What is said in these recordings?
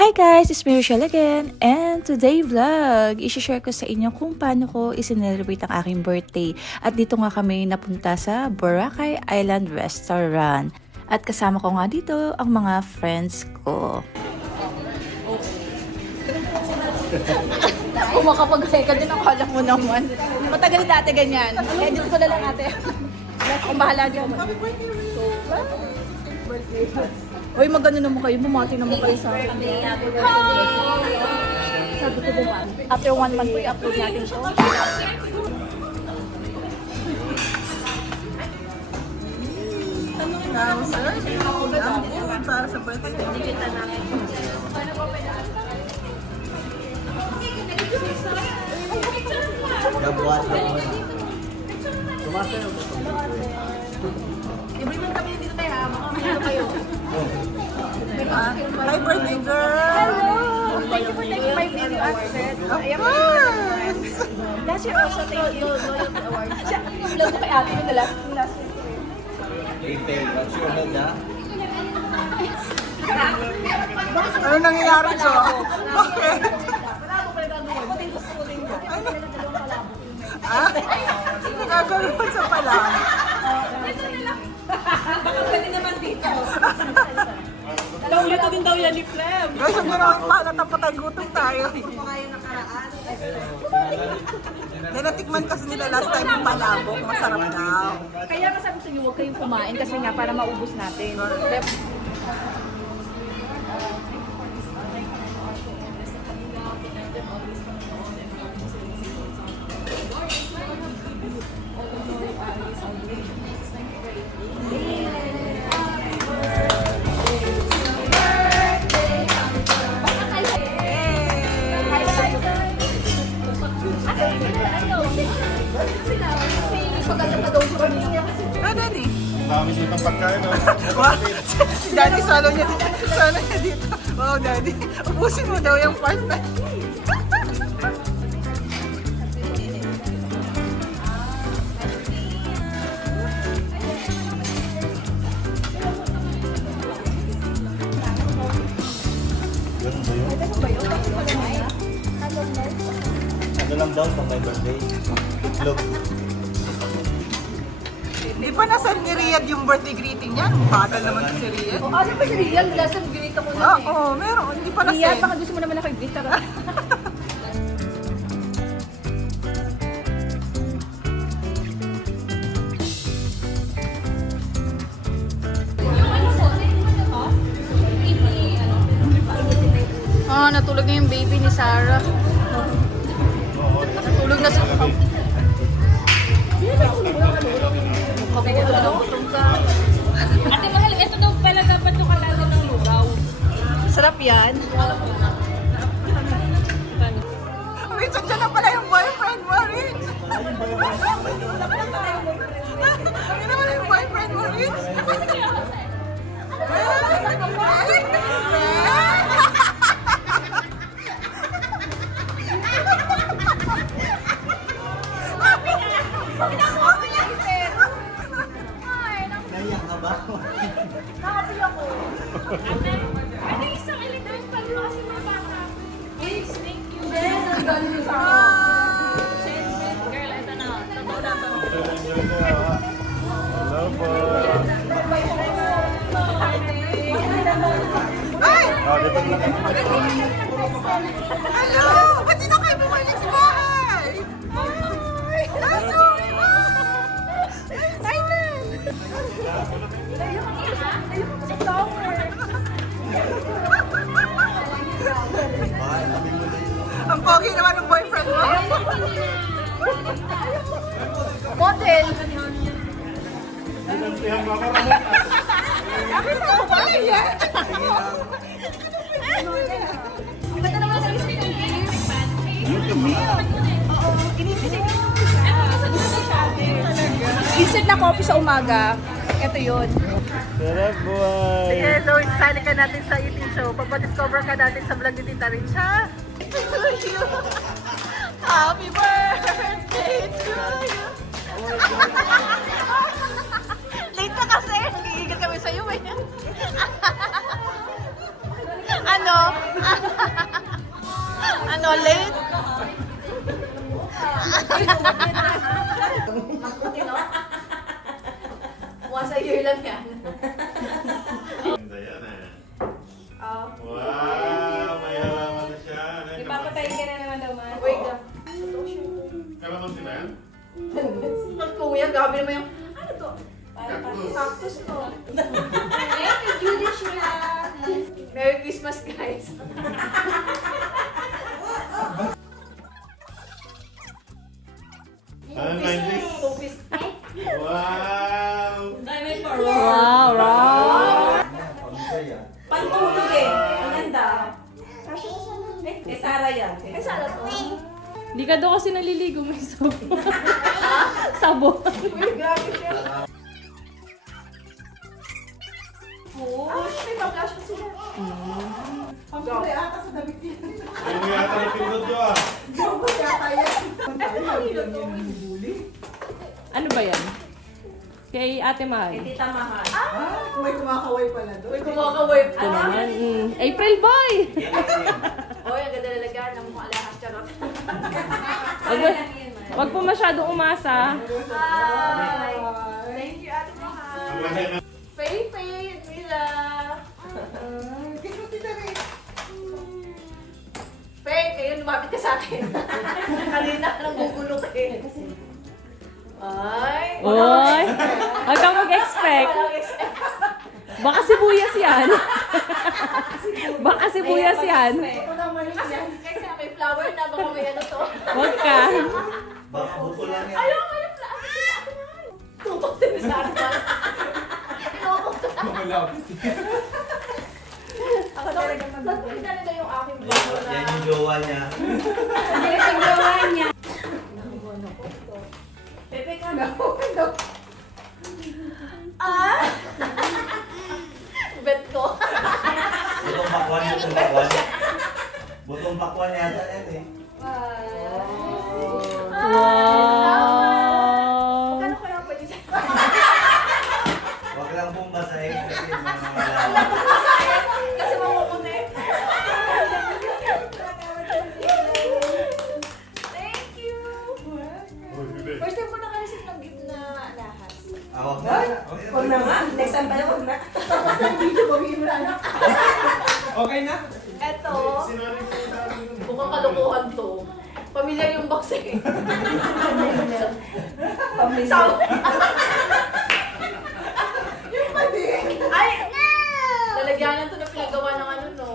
Hi guys! It's me Rochelle again, and today vlog, isi-share ko sa inyo kung paano ko isinelebrate ang aking birthday. At dito nga kami napunta sa Boracay Island Restaurant. At kasama ko nga dito ang mga friends ko. Kung makapag-second din ang kala mo naman. Matagal dati ganyan. Edit ko na lang ate. Kung bahala dyan. Uy, magano naman kayo. Bumati naman kayo sa akin. Sabi ko bumati. After 1 month po, i-upload natin siya. Para sa birthday. Nabuhat naman. Tumasayaw ko. Everyone kami dito tayo ha. Makakasalo kayo. Hi, birthday girl! Hello! Thank you for taking my video accent. Of course! Last year also, thank you. Loyalty Award. Vlog ko kay ate yun na last year. Hey, Faye, what's your head, ha? Ano nangyayari, Jo? Bakit? Nagagalaw sa palang. Baka pwede naman dito. Ito din daw yan ni Flem. Guys, ang gano'n pa, natapatay gutom tayo. Natikman kasi nila last time yung palabok, masarap daw. Kaya masabi sa inyo, huwag kayong kumain kasi nga para maubos natin. Ah, Daddy. Dami dito ang pagkain. Si Daddy, salo niya dito. Wow, Daddy. Ubusin mo daw yung part na. Ganun ba yun? Ano lang daw pag may birthday? Itlog. Di pa nasa ni Riyad yung birthday greeting niya. Bagal naman si Riyad. Ano ba si Rian? Last time greet ako na eh. Oo, meron. Hindi pa Rian, nasa. baka gusto mo naman ako i-greet ka. Natulog na yung baby ni Sarah. Natulog na sa Ate Mahal, ito daw pala dapat yung kalado ng lugaw. Sarap yan. Rich, andyan na pala yung boyfriend mo, Rich. Ano naman yung boyfriend mo, Rich? Naiyak ka ba? Happy ako. Ano isang elegant pa rin kasi mga bata. Yes, thank you. Girl, ito na. Totoo na to. Hello po. Ay! Dito lang. Hello! Ba't di na kayo bumalik sa bahay? Ay! Hello! Ang pogi naman ng boyfriend mo. Model. Pinantihan mo ako. Sabi mo ba yan? Ganda naman sa isip ng Insert na coffee sa umaga. Ito yun. Sarap buhay. Hello, isali ka natin sa eating show. Papadiscover ka natin sa vlog ni Tita Rich, ha? Happy birthday to you! Late na kasi. Gigigil kami sa'yo eh. Ano? Once a year lang yan. Ganda yan ah. Oh. Wow! May halaman na siya. Ipapatayin ka na naman daw, man. Wait ka. Kalamansi ba yan? Mas kuya, gabi naman yung, ano to? Cactus. Cactus to. Ayan, may Julie siya. Merry Christmas, guys. Ano ba this? Tupis. Wow! Wow, wow. Pantulog eh. Ang ganda. Eh, Sara yan. Ay, sana to. Hindi ka daw kasi naliligo, may sabo. Sabo. Uy, grabe siya. Ah, may pang-flash pa sila. Ang kulay ata sa damit niya. Ayun mo yata yung pindot ko ah. Joke yata yan. Ano ba yan? Kay Ate Mahal. Eh, Tita Mahal. May kumakaway pala doon. Uy, kumakaway Ito naman. April Boy! Uy, ang ganda talaga ng mga alahas. Charot. Wag po masyadong umasa. Hi! Thank you, Ate Mahal. Ang laki na. Faye, Faye, Mila. Kisuti na rin. Faye, kayo lumapit ka sa akin. Kanina ka nang gugulong eh. Ay! Oy! Wag kang mag-expect. Walang expect. Baka sibuyas yan. Baka sibuyas yan. Ito naman yun yan. Kasi may flower na, baka may ano to. Wag ka. Baka buko lang yan. Ayaw, may flower. Tutok din sa akin. Tinutok ko na. Ako talaga mag-tutok talaga yung aking bago na. Yan yung jowa niya. Pepe ka na. Ah! Bet ko. Butong pakwan, butong pakwan. Butong pakwan yata yan eh. Wow! Magkano kaya pwede sa Huwag lang pong basahin kasi mga malala. kasi mamumuna eh. Thank you! First time ko naka-receive ng gift na lahas. Ako. Huwag na nga. Next time pala, huwag na. Tapos na video ko, hindi mo na anak. Okay na? Eto, Sinali ko yung dami nun. mukhang kalokohan to. Pamilyar yung box eh. Sabi. Yung pati. Ay! Lalagyanan to na pinagawa ng ano no.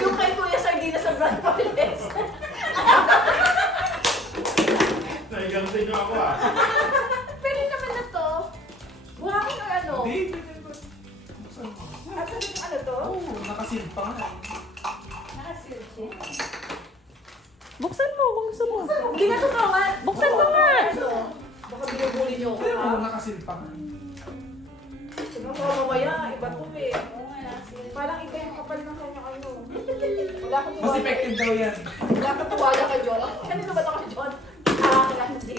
yung kay Kuya Sardina sa Brand Palace. Naigamsin niyo ako ah. Pwede naman na to. Buha ko ng ano. Ano to? Nakasilpa nga. Nakasil siya. Buksan mo kung gusto mo. Hindi na tumawan. Buksan mo nga. Baka binubuli niyo ako ha. nakasilpa nga. Tignan mo mamaya, iba to eh. Parang iba yung kapal ng kanya ano. Wala akong Mas effective daw yan. Wala akong tuwala kay John. Kanino ba ito kay John? Hindi.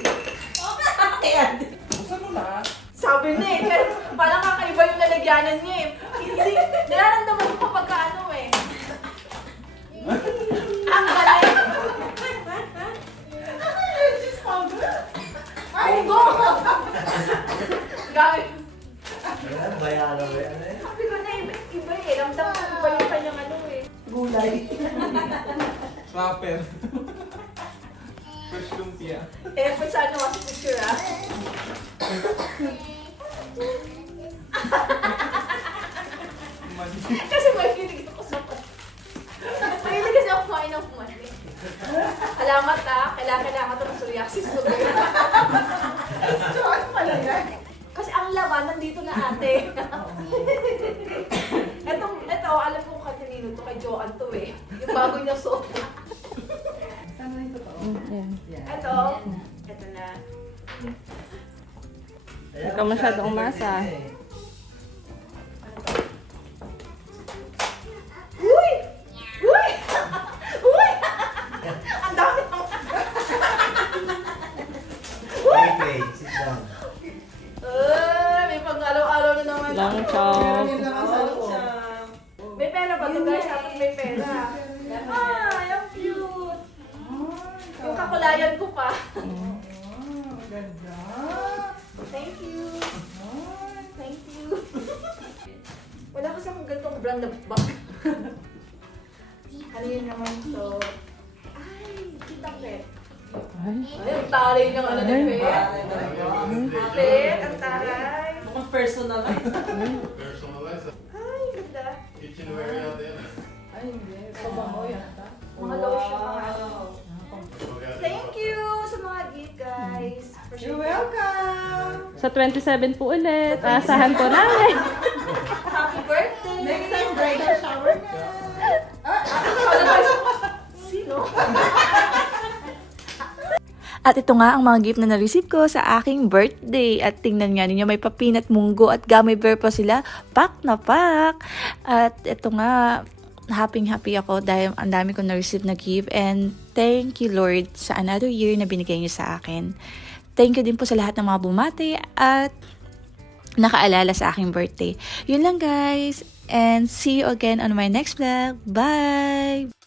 Ayan. Buksan mo lahat. Sabi niya eh, pero parang kakaiba yung lalagyanan niya eh. Hindi, nararamdaman ko kapag ano eh. Ang galing! Ay, go! Gamit. Ayan, bayaran mo yan eh. Sabi ko na iba eh. Ramdam ko iba yung kanyang ano eh. Gulay. Rapper. Fresh lumpia. Eh, pa sa ano kasi picture ah. Kasi may kilig ako sa pan. Mahilig kasi ako kumain ng mani. Alamat ah, kailangan ito ng psoriasis ko. Joan pala yan. Kasi ang laman nandito na ate. Ito, alam ko kanino to, kay Joanne to eh. Yung bago niya suot. Saan na yung totoo? Ito na. Huwag ka masyadong umasa. Uy! Uy! Uy! Ang dami ng... Wait, wait. Sit down. May pang-araw-araw na naman. Long Meron chop. yun lang ang sa loob. May pera ba ito guys? Tapos may pera. Ay, ang cute! Yung kakulayan ko pa. Ganda. Thank you. Thank you. Wala kasi akong ganitong brand of bag. Ano yun naman to? Ay, kitang pet. Ay, ang taray ng ano ng pet. Pet, ang taray. Mukhang personal. Personalize. Ay, ganda. Kitchenware yata yan. Ay, hindi. Pabango yata. Mga lotion, mga ano. Maganda. Thank you sa mga gift, guys. You're welcome! Sa 27 po ulit. Asahan po namin. Happy birthday! Next time, bridal shower na. Sino? At ito nga ang mga gift na na-receive ko sa aking birthday. At tingnan nga ninyo, may papinat munggo at gummy bear pa sila. Pack na pack! At ito nga, happy ako dahil ang dami ko na-receive na gift. And thank you Lord sa another year na binigay niyo sa akin. Thank you din po sa lahat ng mga bumati at nakaalala sa aking birthday. Yun lang guys. And see you again on my next vlog. Bye!